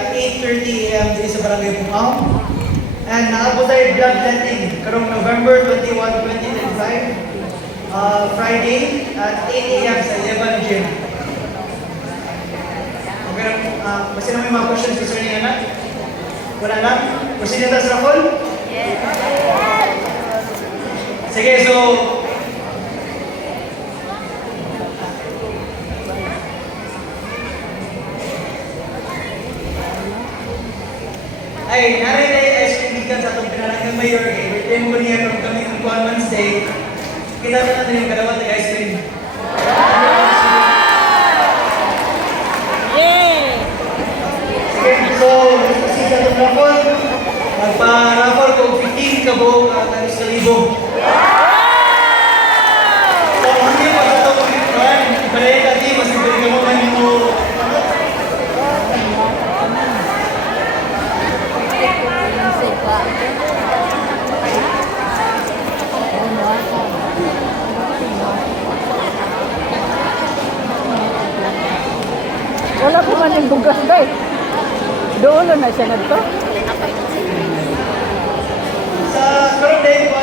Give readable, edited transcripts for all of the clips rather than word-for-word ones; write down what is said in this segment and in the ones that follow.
at 8:30 a.m. din sa Barangay Bungao. And naabot tayo blood letting karong November 21, 2025, Friday at 8 a.m. sa Yeban Gym. Okay lang, basta na may mga questions concerning anak? Wala lang? Question nito sa Rakol? Yes. Sige, so ay, narin ay ice cream gikan sa itong pinalanggang mayor eh. Within ko niya from kami ng Kuan Wednesday. Kita na natin yung kadawat ng ice cream. Yay! Sige, so, kasi sa itong raffle, magpa-raffle kung 15 ka buong tanis na libo. So, hindi pa sa itong Kuan, ibalay ka di, mas ibalik ka mo man yung wala pa man yung bugas ba eh. Doon na siya nagto. sa karong day ko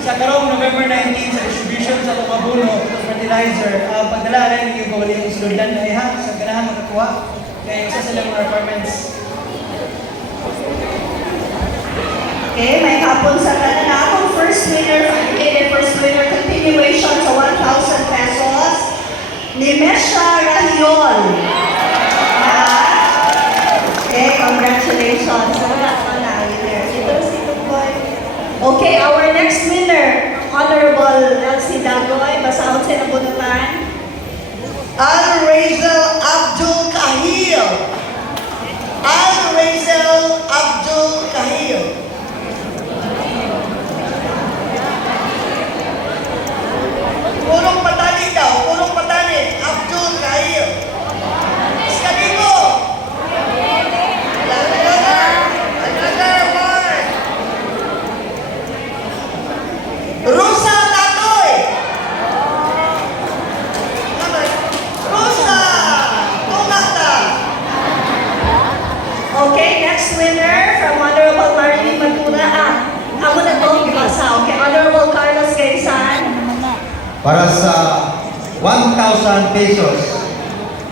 sa karong November 19 sa distribution sa mga buno fertilizer, pagdala rin yung bawal yung sulod na ha sa ganahan makakuha kaya isa sa mga requirements. Okay, may kapon sa kanan na akong first winner, first winner continuation sa 1,000 pesos ni Mesha Rahiol. Okay, congratulations. Wala ka na winner. Ito si Tukoy. Okay, our next winner, Honorable Elsie Dagoy. Basahon sa nabunutan. Al-Razel Abdul Kahil. Al-Razel Abdul Kahil. Purong patani daw, purong patani. Abdul Kahil. Iskalibo. Another one. Rosa Latoy. Rosa. Tumata. Okay, next winner from Honorable Marilyn Matura. Ako na to, ibasa. Okay, Honorable Carlos Gaysan. Para sa 1,000 pesos,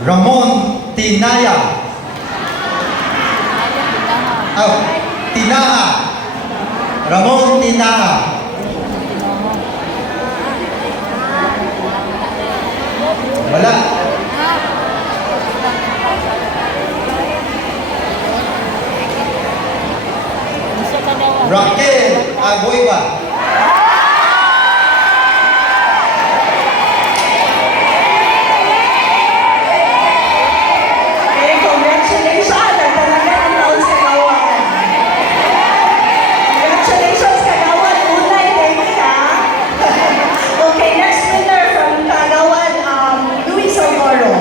Ramon Tinaya. Tinaha. Ramon Tinaha. Wala. Raquel Agoiba. Okay, congratulations. Nagtalaga ang taon sa Kawan. Congratulations, Kagawan. Unay, baby, ha? Okay, next winner from Kagawan, Luis Alvaro.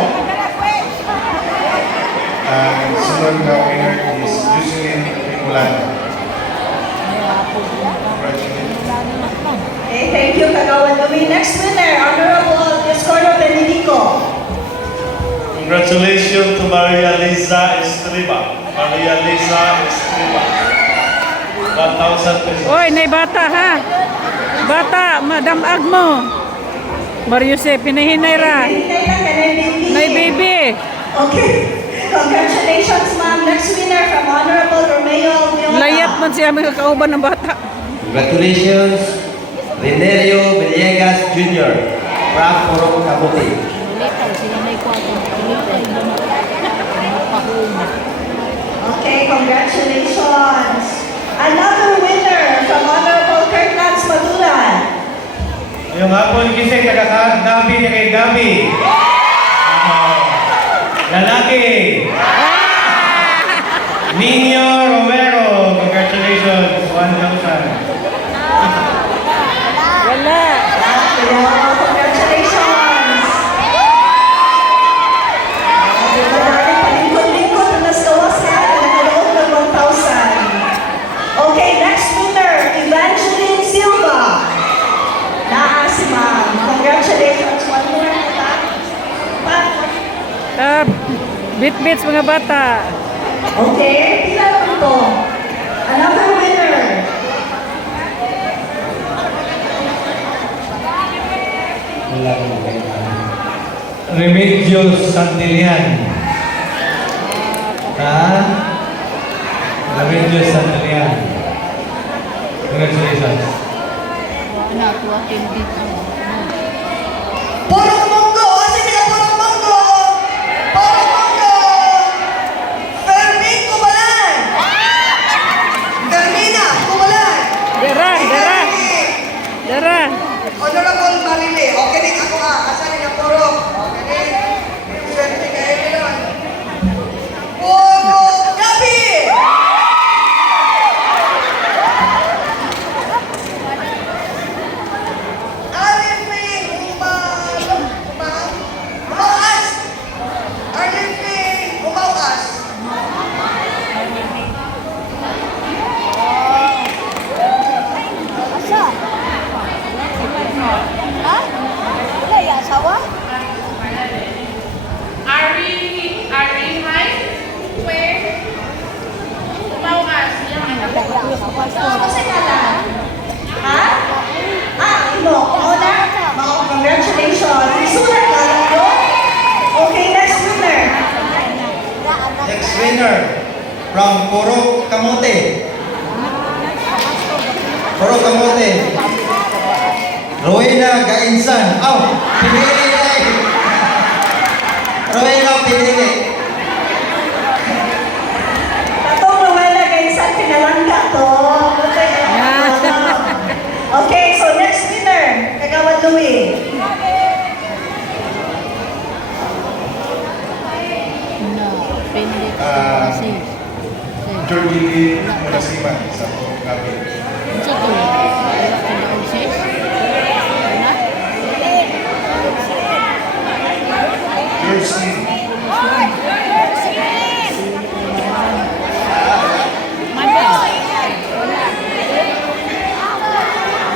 Sunod na winner is Jocelyn Nicolano. Congratulations. Okay, thank you, Kagawan Luis. Next winner, Honorable Escorno Benedico. Congratulations to Maria Lisa Estreba. Maria Lisa Estreba. 1,000 pesos. Oy, nay bata ha. Bata, Madam Agmo. Mario Jose, pinahinay ra. Hinay lang, ganun, baby. Nay baby. Okay, congratulations, ma'am. Next winner from Honorable Romeo Albiona. Layat man siya mga kauban ng bata. Congratulations, Renerio Villegas Jr. From Purong Kabuti. Okay, congratulations. Another winner from Honorable Kurt Lance Madulan. Yung hapon kasi taga-Gabi na kay Gabi. Lalaki. Nino Romero. Congratulations. 1,000. Wala. Wow, congratulations. Madami palingkod-lingkod na nasawas na nakaloob ng 1,000. Okay, next winner, Evangeline Silva. Naa si ma'am. Congratulations. One more na. Bit-bits mga bata. Okay, pila naman to. Another winner. Remedios Santilian. Remedios Santilian. Congratulations. Purong Munggo! Kasi taga Purong Munggo! Purong Munggo! Fermin Kubalan! Fermina Kubalan! Dara, dara, dara. Honorable Marili. Okay din ako asa rin ang Purong. Okay din. Swerte kayo yun. Purong Gabi! Arifin Umawas! Arifin Umawas! Ano sa kalan? Ha? Imo. Una? Mga congratulations. Isulat ka lang yun? Okay, next winner. Next winner from Puro Kamote. Puro Kamote. Rowena Gainsan. Pinili na eh. Rowena pinili. Atong Rowena Gainsan, pinalangga to. Okay, so next winner. Kagawad Louie. Georgie Mulasiman sa Purong Gabi. George Lee.